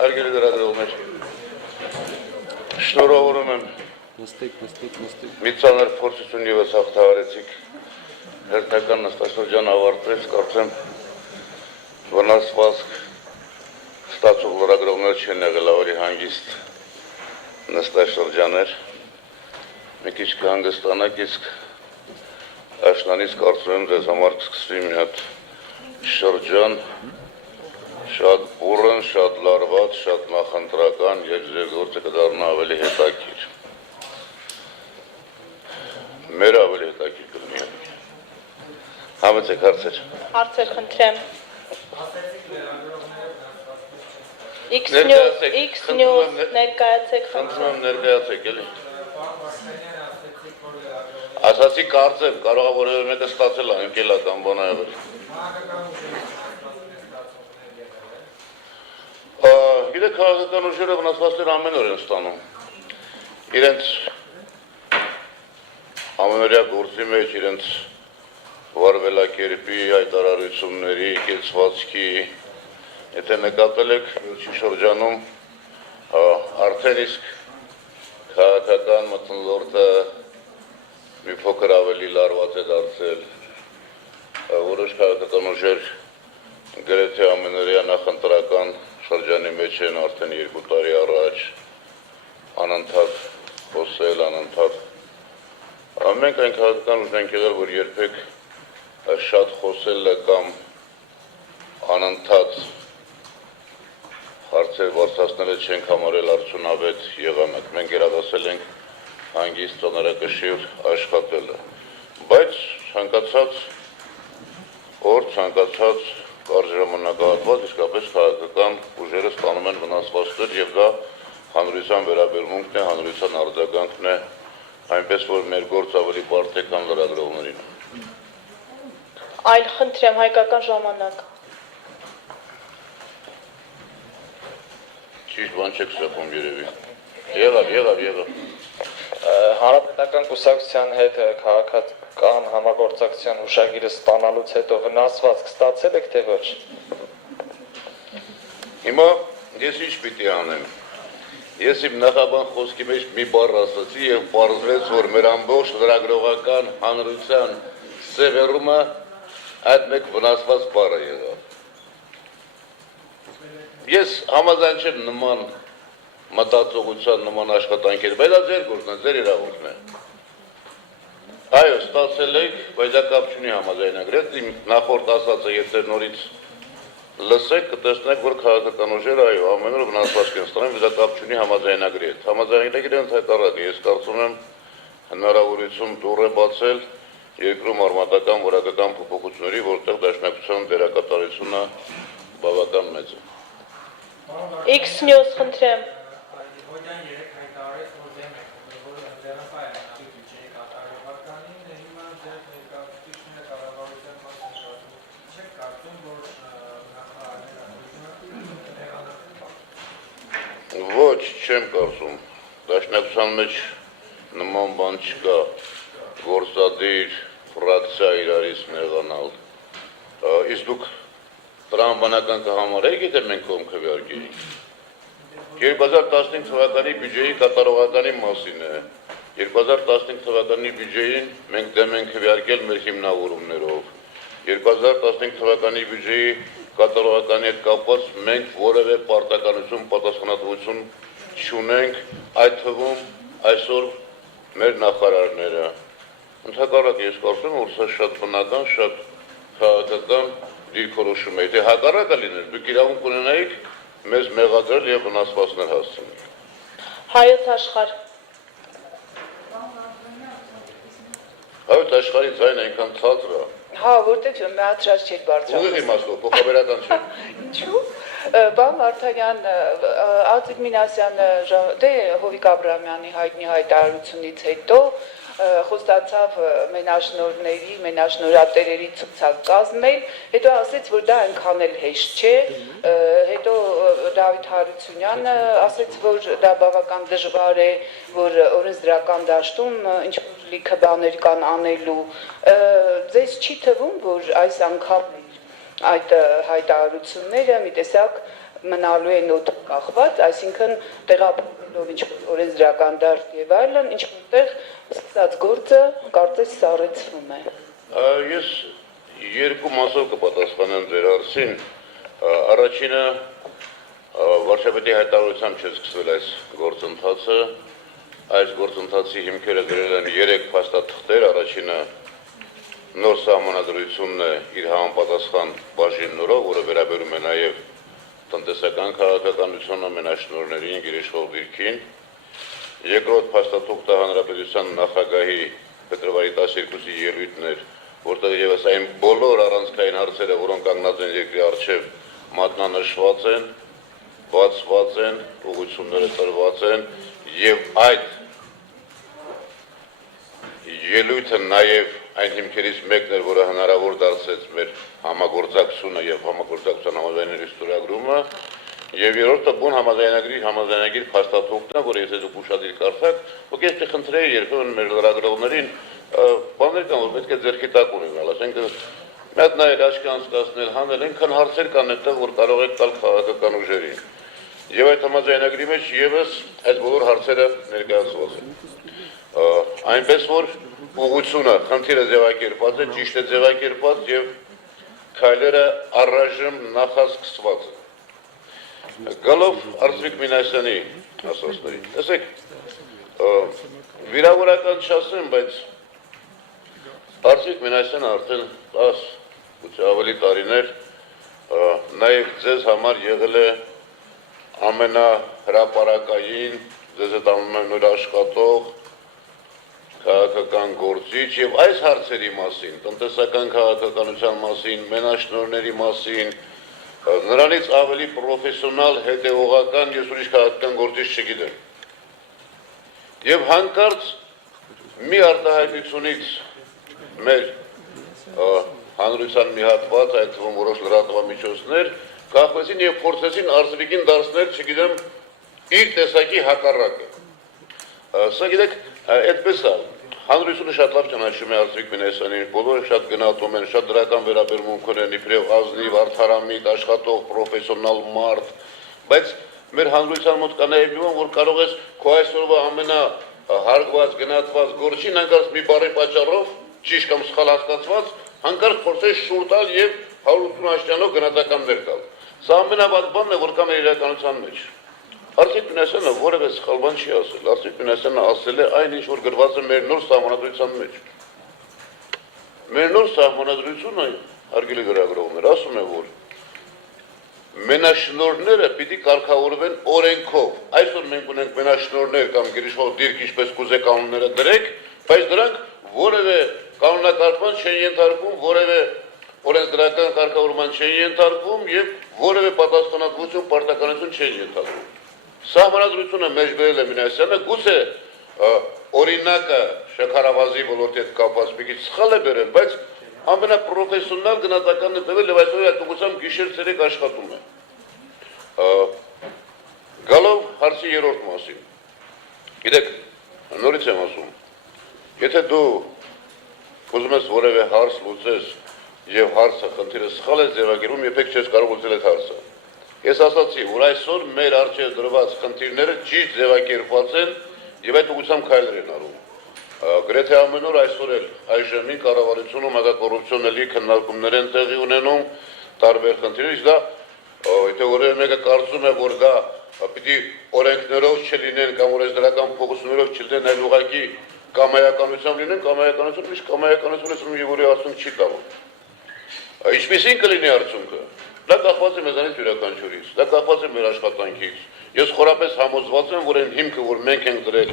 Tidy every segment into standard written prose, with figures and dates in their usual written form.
Հարգելի լրագրողներ, շնորհավորում եմ մի ծանր փորձություն ևս հաղթահարեցիք, հերթական նստաշրջան ավարտվեց, կարծեմ վնասվածք ստացող լրագրողներ չեն եղել, ավելի հանգիստ նստաշրջաներ, մի քիչ կհանգստանաք, իսկ աշնանից կարծում եմ ձեզ համար կսկսվի մի հատ շրջան, շատ բուռն, շատ լարված, շատ նախընտրական, եւ ձեր գործը կդառնա ավելի հետաքրքիր։ Մեր ավելի հետաքրքիր կլինի։ Համեցեք հարցեր։ Հարցեր խնդրեմ։ X News ներկայացեք խնդրում եմ ներկայացեք, էլի։ Ասացի կարծեմ, կարող է որևէ մեկը ստացել է, ընկելական բան ա եղել։ Գիտեք, քաղաքական ուժերը վնասվածքներ ամեն օր են ստանում։ Իրենց ամենօրյա գործի մեջ, իրենց վարվելակերպի, հայտարարությունների, կեցվածքի, եթե նկատել եք վերջին շրջանում, արդեն իսկ քաղաքական մթնոլորտը մի փոքր ավելի լարված է դարձել, որոշ քաղաքական ուժեր գրեթե ամենօրյա նախընտրական շրջանի մեջ են արդեն 2 տարի առաջ անընդհատ խոսել, անընդհատ մենք այն քաղաքական ուժ ենք եղել, որ երբեք շատ խոսելը կամ անընդհատ հարցեր բարձրացնելը չենք համարել արդյունավետ եղանակ։ Մենք գերադասել ենք հանգիստ ծանրակշիռ աշխատելը, բայց ցանկացած օր, ցանկացած կարճ ժամանակահատված իսկապես քաղաքական ուժերը ստանում են վնասվածքներ եւ դա հանրության վերաբերմունքն է, հանրության արձագանքն է, այնպես որ մեր գործ ավելի բարդ է, քան լրագրողներին։ Այլ խնդրեմ հայկական ժամանակ։ Ճիշտ բան չեք սխում երևի։ Եղավ։ Հանրապետական կուսակցության հետ քաղաքական համագործակցության հուշագիրը ստանալուց հետո վնասվածք ստացել եք թե ոչ։ Հիմա ես ինչ պիտի անեմ։ Ես իմ նախաբան խոսքի մեջ մի բառ ասացի եւ պարզվեց, որ մեր ամբողջ լրագրողական հանրության սևեռումը այդ մեկ վնասված բառը եղավ։ Ես համաձայն չեմ նման մտածողության նման աշխատանքեր, բայց դա ձեր գործն է, ձեր իրավունքն է։ Այո, ստացել եք, բայց դա կապ չունի համաձայնագրել, իմ նախորդ ասածը եթե նորից լսեք, կտեսնեք, որ քաղաքական ուժերը այո, ամեն օր վնասվածք են ստանում, դա կապ չունի համաձայնագրի հետ։ Համաձայնագրի ընդհակառակը ես կարծում եմ հնարավորություն դուռ է բացել երկրում արմատական որակական փոփոխությունների, որտեղ դաշնակցության դերակատարությունը բավական մեծ է։ X News խնդրեմ։ Ոչ, չեմ կարծում, դաշնակցության մեջ նման բան չկա, գործադիր ֆրակցիա իրարից նեղանալ, իսկ դուք տրամաբանական կհամարեք, եթե մենք կողմ քվեարկեինք, 2015 թվականի բյուջեի կատարողականի մասին է, 2015 թվականի բյուջեին մենք դեմ ենք քվեարկել մեր հիմնավորումներով, 2015 թվականի բյուջեի կատարողականի հետ կապված մենք որևէ պարտականություն, պատասխանատվություն չունենք, այդ թվում այսօր մեր նախարարները։ Ընդհակառակը ես կարծում եմ, որ սա շատ բնական, շատ քաղաքական դիրքորոշում է։ Եթե հակառակը լիներ, դուք իրավունք ունենայիք մեզ մեղադրել եւ վնասվածքներ հասցնել։ Հայոց աշխարհ։ Հայոց աշխարհի ձայնը այնքան ցածր է։ Հա, որտեղ մեհատրած չէր բարձրացնում։ Ուղիղ իմաստով, փոխաբերական չէ։ Ինչու՞։ Բան Վարդանյան, Ածիկ Մինասյանը, դե Հովիկ Աբրահամյանի հայտնի հայտարարությունից հետո խոստացավ մենաշնորհների, մենաշնորհատերերի ցուցակ կազմել, հետո ասեց, որ դա այնքան էլ հեշտ չէ, հետո Դավիթ Հարությունյանը ասեց, որ դա բավական դժվար է, որ օրենսդրական դաշտում ինչ-որ լիքը բաներ կան անելու, ձեզ չի թվում, որ այս անգամ այդ հայտարարությունները մի տեսակ մնալու են օդ կախված, այսինքն տեղափոխելով ինչ-որ օրենսդրական դաշտ եւ այլն, ինչ-որտեղ սկսած գործը կարծես սառեցվում է։ Ես երկու մասով կպատասխանեմ ձեր հարցին։ Առաջինը վարչապետի հայտարարությամբ չէ սկսվել այս գործընթացը։ Այս գործընթացի հիմքերը դրել են 3 փաստաթղթեր, առաջինը նոր սահմանադրությունն է իր համապատասխան բաժին նորով, որը վերաբերում է նաև տնտեսական քաղաքականությունը, մենաշնորհներին, գերիշխող դիրքին։ Երկրորդ փաստաթուղթը հանրապետության նախագահի փետրվարի 12-ի ելույթն էր, որտեղ եւս այն բոլոր առանցքային հարցերը, որոնք կանգնած են երկրի առջև, մատնանշված են, բացված են, ուղղությունները տրված են եւ այդ ելույթը նաև այն հիմքերից մեկն էր, որը հնարավոր դարձեց մեր համագործակցությունը եւ համագործակցության համաձայնագրի ստորագրումը, եւ երրորդը բուն համաձայնագրի փաստաթուղթն է, որը եթե դուք ուշադիր կարդաք, ոգ ես կխնդրեի երբեմն մեր լրագրողներին բաներ կան, որ պետք է ձեռքի տակ ունենալ, ասենք մի հատ նայել աչքի անցկացնել, հանել, այնքան հարցեր կան այդտեղ, որ կարող եք տալ քաղաքական ուժերին։ Եվ այդ համաձայնագրի մեջ եւս այդ բոլոր հարցերը ներկայացված են։ Այնպես որ ուղղությունը, խնդիրը ձևակերպված է, ճիշտ է ձևակերպված եւ քայլերը առայժմ նախասկսված են։ Գալով Արծվիկ Մինասյանի ասածներին, տեսեք, վիրավորական չասեմ, բայց Արծվիկ Մինասյանը արդեն 10 ավելի տարիներ նաեւ ձեզ համար եղել է ամենահրապարակային, ձեզ հետ ամենօր աշխատող քաղաքական գործիչ եւ այս հարցերի մասին, տնտեսական քաղաքականության մասին, մենաշնորհների մասին, նրանից ավելի պրոֆեսիոնալ, հետեւողական ես ուրիշ քաղաքական գործիչ չգիտեմ։ Եվ հանկարծ մի արտահայտությունից մեր հանրության մի հատված, այդ թվում որոշ լրատվամիջոցներ, կախվեցին եւ փորձեցին Արծվիկին դարձնել, չգիտեմ, իր տեսակի հակառակը։ Սա գիտեք, այդպես է, հանրությունը շատ լավ ճանաչում է Արծվիկ Մինասյանին, բոլորը շատ գնահատում են, շատ դրական վերաբերմունք ունեն, իբրև ազնիվ, արդարամիտ, աշխատող, պրոֆեսիոնալ մարդ, բայց մեր հանրության մոտ կա նաև մի բան, որ կարող ես քո այսօրվա ամենահարգված, գնահատված գործին հանկարծ մի բառի պատճառով, ճիշտ կամ սխալ հասկացված, հանկարծ փորձես շուռ տալ եւ 180 աշճանով գնահատականներ տալ։ Սա ամենավատ բանն է, որ կա մեր իրականության մեջ։ Արծվիկ Մինասյանը որևէ սխալ բան չի ասել, Արծվիկ Մինասյանը ասել է այն, ինչ որ գրված է մեր նոր սահմանադրության մեջ։ Մեր նոր սահմանադրությունը, հարգելի լրագրողներ, ասում է, որ մենաշնորհները պիտի կարգավորվեն օրենքով։ Այսօր մենք ունենք մենաշնորհներ կամ գերիշխող դիրք, ինչպես կուզեք կանոնները դրեք, բայց դրանք որևէ կանոնակարգման չեն ենթարկվում, որևէ օրենսդրական կարգավորման չեն ենթարկվում եւ որևէ պատասխանատվություն, պարտականություն չեն ենթարկվում։ Սահմանադրությունը մեջ բերել է Մինասյանը, գուցե օրինակը շաքարավազի ոլորտի հետ կապված մի քիչ սխալ է բերել, բայց ամենապրոֆեսիոնալ գնահատականն է տվել եւ այսօր ատուկությամբ գիշեր-ցերեկ աշխատում է։ Գալով հարցի երրորդ մասին։ Գիտեք, նորից եմ ասում, եթե դու ուզում ես որևէ հարց լուծես եւ հարցը խնդիրը սխալ է ձևակերպում, երբեք չես կարող լուծել այդ հարցը։ Ես ասացի, որ այսօր մեր առջև դրված խնդիրները ճիշտ ձևակերպված են եւ այդ ուղղությամբ քայլեր են արվում։ Գրեթե ամեն օր այսօր էլ այժմին կառավարությունում հակակոռուպցիոնելի քննարկումներ են տեղի ունենում տարբեր խնդիրներ, դա եթե որևէ մեկը կարծում է, որ դա պիտի օրենքներով չլինեն կամ օրենսդրական փոփոխություններով չլինեն, այլ ուղղակի կամայականությամբ լինեն, կամայականությունը միշտ կամայականությունը եւ որի արդյունք չի տալու։ Ինչպեսին կլինի արդյունքը։ Դա կախված է մեզանից յուրաքանչյուրից, դա կախված է մեր աշխատանքից։ Ես խորապես համոզված եմ, որ այն հիմքը, որ մենք ենք դրել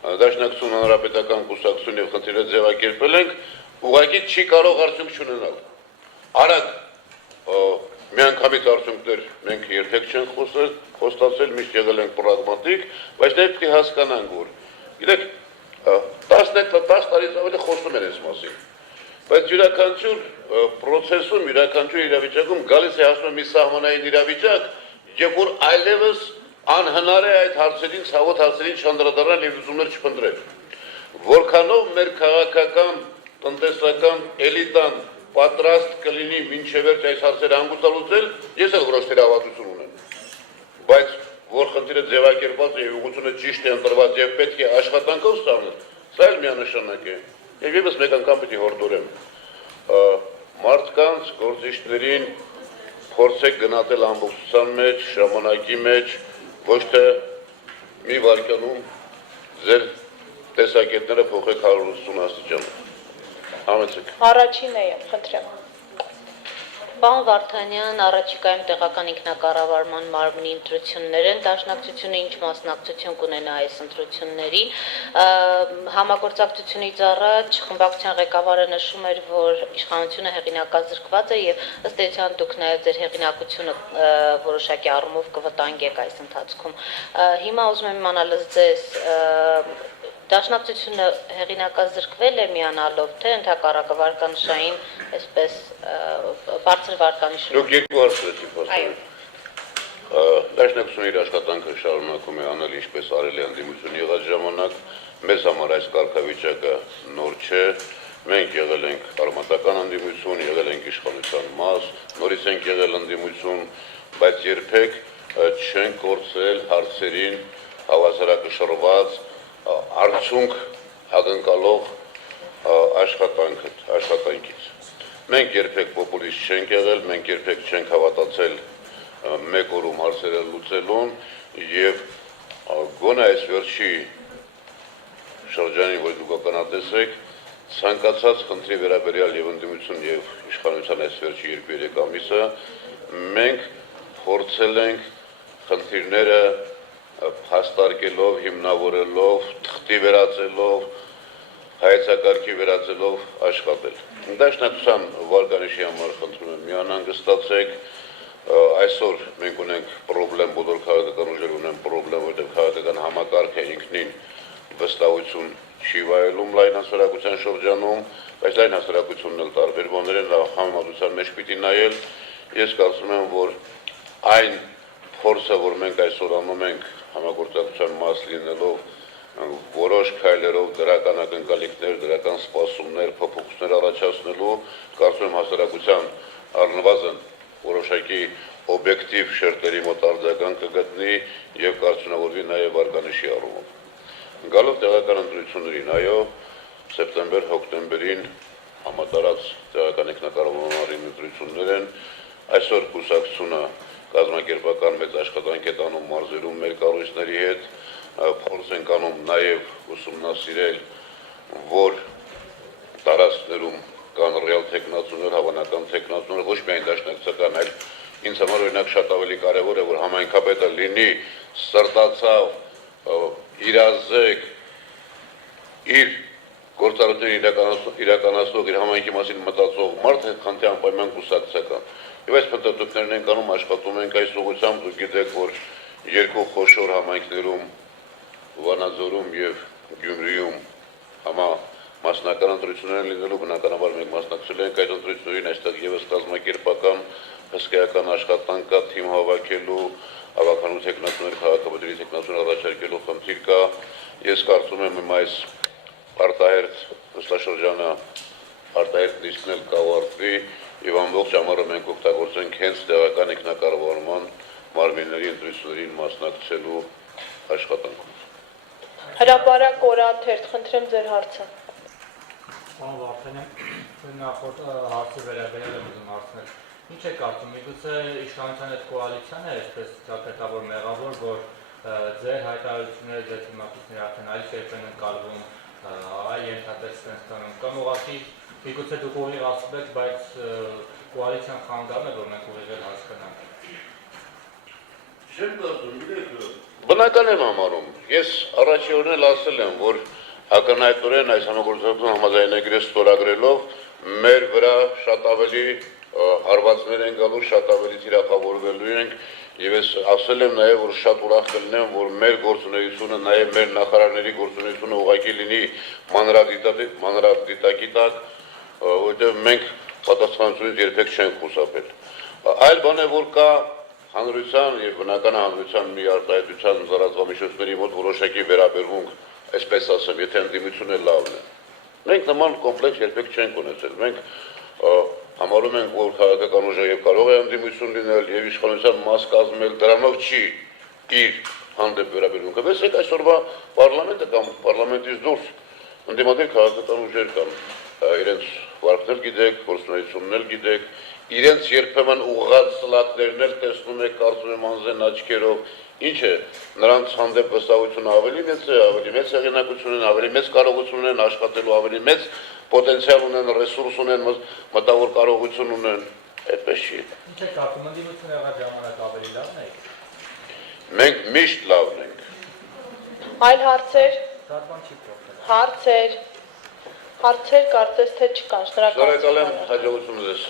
Դաշնակցություն հանրապետական կուսակցություն եւ խնդիրը ձևակերպել ենք, ուղղակի չի կարող արդյունք չունենալ։ Արագ միանգամից արդյունքներ մենք երբեք չենք խոստացել, միշտ եղել ենք պրագմատիկ, բայց դա պետք է հասկանանք, որ գիտեք 10 տարից ավելի խոսում են այս մասին։ Բայց յուրաքանչյուր process-ում, յուրաքանչյուր իրավիճակում գալիս է հասնում մի սահմանային իրավիճակ, երբ որ այլևս անհնար է այդ հարցերին, ցավոտ հարցերին չանդրադառնալ եւ լուծումներ չփնտրել։ Որքանով մեր քաղաքական, տնտեսական էլիտան պատրաստ կլինի մինչև վերջ այս հարցերը հանգուցալուծել, ես էլ որոշ թերավատություն ունեմ։ Բայց որ խնդիրը ձևակերպված է եւ ուղղությունը ճիշտ է ընտրված եւ պետք է աշխատանքով ստանալ, սա էլ միանշանակ է։ Եվ եւս մեկ անգամ պիտի հորդորեմ մարդկանց, գործիչներին փորձեք գնահատել ամբողջության մեջ, ժամանակի մեջ, ոչ թե մի վայրկյանում ձեր տեսակետները փոխեք 180 աստիճան։ Համեցեք։ Առաջինը եմ, խնդրեմ։ Պարոն Վարդանյան, առաջիկայում տեղական ինքնակառավարման մարմնի ընտրություններ են, Դաշնակցությունը ինչ մասնակցություն կունենա այս ընտրություններին։ Համագործակցությունից առաջ խմբակցության ղեկավարը նշում էր, որ իշխանությունը հեղինակազրկված է եւ ըստ էության դուք նաեւ ձեր հեղինակությունը որոշակի առումով կվտանգեք այս ընթացքում։ Հիմա ուզում եմ իմանալ ձեզ Դաշնակցությունը հեղինակազրկվել է միանալով, թե ընդհակառակը վարկանշային, այսպես բարձր վարկանիշ։ Դուք երկու հարց եք խոսում։ Դաշնակցությունը իր աշխատանքը շարունակում է անել ինչպես արել է ընդդիմություն եղած ժամանակ, մեզ համար այս կարգավիճակը նոր չէ, մենք եղել ենք արմատական ընդդիմություն, եղել ենք իշխանության մաս, նորից ենք եղել ընդդիմություն, բայց երբեք չենք կորցրել հարցերին հավասարակշռված արդյունք հագնկալող աշխատանքից։ Մենք երբեք պոպուլիստ չենք եղել, մենք երբեք չենք հավատացել մեկ օրում հարցերը լուծելուն եւ գոնե այս վերջի շրջանի, որ դուք ականատես եք, ցանկացած խնդրի վերաբերյալ եւ ընդդիմություն եւ իշխանության այս վերջի 2-3 ամիսը մենք փորձել ենք խնդիրները հաստարկելով, հիմնավորելով, թղթի վերածելով, հայեցակարգի վերածելով աշխատել։ Դաշնակցության վարկանիշի համար խնդրում եմ միանհանգստացեք, այսօր մենք ունենք պրոբլեմ, բոլոր քաղաքական ուժեր ունեն պրոբլեմ, որտեղ քաղաքական համակարգը ինքնին վստահություն չի վայելում լայն հասարակության շրջանում, բայց լայն հասարակությունն էլ տարբեր բաներ են համեմատության մեջ պիտի նայել։ Ես կարծում եմ, որ այն փորձը, որ մենք այսօր անում ենք համագործակցության մաս լինելով, որոշ քայլերով դրական ակնկալիքներ, դրական սպասումներ, փոփոխություններ առաջացնելու, կարծում եմ հասարակության առնվազն որոշակի օբյեկտիվ շերտերի մոտ արձագանք կգտնի եւ կարծունավորվի նաեւ վարկանիշի առումով։ Գալով տեղական ընտրություններին, այո, սեպտեմբեր-հոկտեմբերին համատարած տեղական ինքնակառավարման ընտրություններ են, այսօր կուսակցությունը կազմակերպական մեծ աշխատանք է տանում մարզերում մեր կառույցների հետ, փորձ ենք անում նաև ուսումնասիրել, որ տարածքներում կան ռեալ տեխնացուներ, հավանական տեխնացուներ, ոչ միայն դաշնակցական, այլ ինձ համար օրինակ շատ ավելի կարևոր է, որ համայնքապետը լինի սրտացավ, իրազեկ, իր գործառույթները իրականացնող, իր համայնքի մասին մտածող մարդ է, քանթի անպայման կուսակցական։ Եվ այս մտածողներն ենք անում, աշխատում ենք այս ուղղությամբ, դուք գիտեք, որ երկու խոշոր համայնքներում, Վանաձորում եւ Գյումրիում մասնական ընտրություններ լինելու, բնականաբար մենք մասնակցել ենք այդ ընտրություններին, այստեղ եւս կազմակերպական հսկայական աշխատանք կա, թիմ հավաքելու, հավաքանու տեխնացուներ, քաղաքապետերի տեխնացուներ առաջարկելու խնդիր կա։ Ես կարծում եմ հիմա այս արտահերթ նստաշրջանը արտահերթ նիստն էլ կավարտվի եւ ամբողջ ամառը մենք օգտագործենք հենց տեղական ինքնակառավարման մարմինների ընտրություններին մասնակցելու աշխատանքում։ Հրապարակ օրաթերթ, խնդրեմ ձեր հարցը։ Պարոն Վարդանյան, նախորդ հարցը վերաբերել եմ ուզում հարցնել։ Ինչ է կարծում, միգուցե իշխանության այդ կոալիցիան է այսպես ճակատավոր մեղավոր, որ ձեր հայտարարությունները, ձեր թիմակիցները արդեն այլ կերպ են ընկալվում, այլ ենթատեքստ են ստանում, կամ ուղղակի միգուցե դուք ուղիղ ասում եք, բայց կոալիցիան խանգարում է, որ մենք ուղիղ հասկանանք։ Չեմ կարծում, բնական եմ համարում։ Ես առաջի օրն էլ ասել եմ, որ ակնհայտորեն այս համագործակցության համաձայնագրը ստորագրելով մեր վրա շատ ավելի հարվածներ են գալու, շատ ավելի թիրախավորվելու ենք եւ ես ասել եմ նաեւ, որ շատ ուրախ կլինեմ, որ մեր գործունեությունը, նաեւ մեր նախարարների գործունեությունը ուղղակի լինի մանրադիտակի տակ, որտեղ մենք պատասխանատվությունից երբեք չենք խուսափել։ Այլ բան է, որ կա հանրության եւ բնական հանրության մի արտահայտության զարգացումների մոտ որոշակի վերաբերմունք, այսպես ասեմ, եթե ընդդիմությունը լավն է։ Մենք նման կոմպլեքս երբեք չենք ունեցել։ Մենք Համարում ենք, որ քաղաքական ուժը եւ կարող է ընդդիմություն լինել եւ իշխանության մաս կազմել, դրանով չի իր հանդեպ վերաբերմունքը։ Բայց եք այսօրվա պարլամենտը կամ պարլամենտից դուրս ընդդիմադիր քաղաքական ուժեր կան, իրենց վարկներ գիտեք, գործունեություններ գիտեք, իրենց երբեմն ուղղած սլակներն էլ տեսնում եք, կարծում եմ անզեն աչքերով, ինչ է, նրանց հանդեպ վստահությունը ավելի մեծ է, ավելի մեծ հեղինակություն են, ավելի մեծ կարողություն ունեն աշխատելու, ավելի մեծ պոտենցիալ ունեն, ռեսուրս ունեն, մտավոր կարողություն ունեն, այդպես չի։ Ինչ է կարծում, ընդդիմությունը եղած ժամանակ ավելի լավն է։ Մենք միշտ լավն ենք։ Այլ հարցեր, Շատ բան չի փոխվել։ հարցեր կարծես թե չկան, շնորհակալություն։ Շնորհակալ եմ, հաջողություն ձեզ։